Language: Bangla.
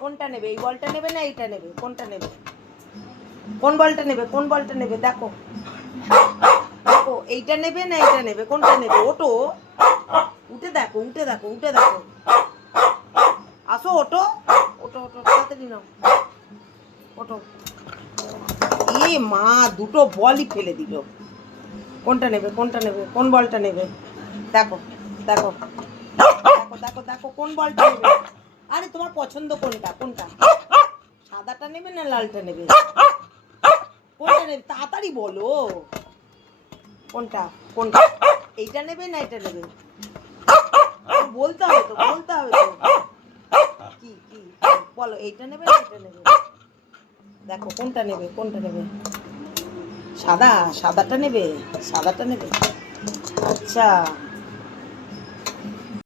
কোনটা নেবে? এই বলটা নেবে না এইটা নেবে? কোনটা নেবে? কোন বলটা নেবে? কোন বলটা নেবে? দেখো। দেখো, এইটা নেবে না এইটা নেবে? কোনটা নেবে? ওটো। উঠে দেখো উঠে দেখো উঠে দেখো। আসো, ওটো। ওটো ওটো, তাড়াতাড়ি নাও। ওটো। এ মা, দুটো বলই ফেলে দিল। কোনটা নেবে? কোনটা নেবে? কোন বলটা নেবে? দেখো দেখো। দেখো দেখো কোন বলটা নেবে? আরে তোমার পছন্দ কোনটা? কোনটা? সাদাটা নেবে না লালটা নেবে? কোনটা নেবে? তাড়াতাড়ি বলো। কোনটা? কোনটা? এইটা নেবে না এটা নেবে? বলতে হবে তো, বলতে হবে তো। কি কি? বলো, এইটা নেবে না এটা নেবে? দেখো, কোনটা নেবে কোনটা নেবে? সাদা, সাদাটা নেবে সাদাটা নেবে। আচ্ছা।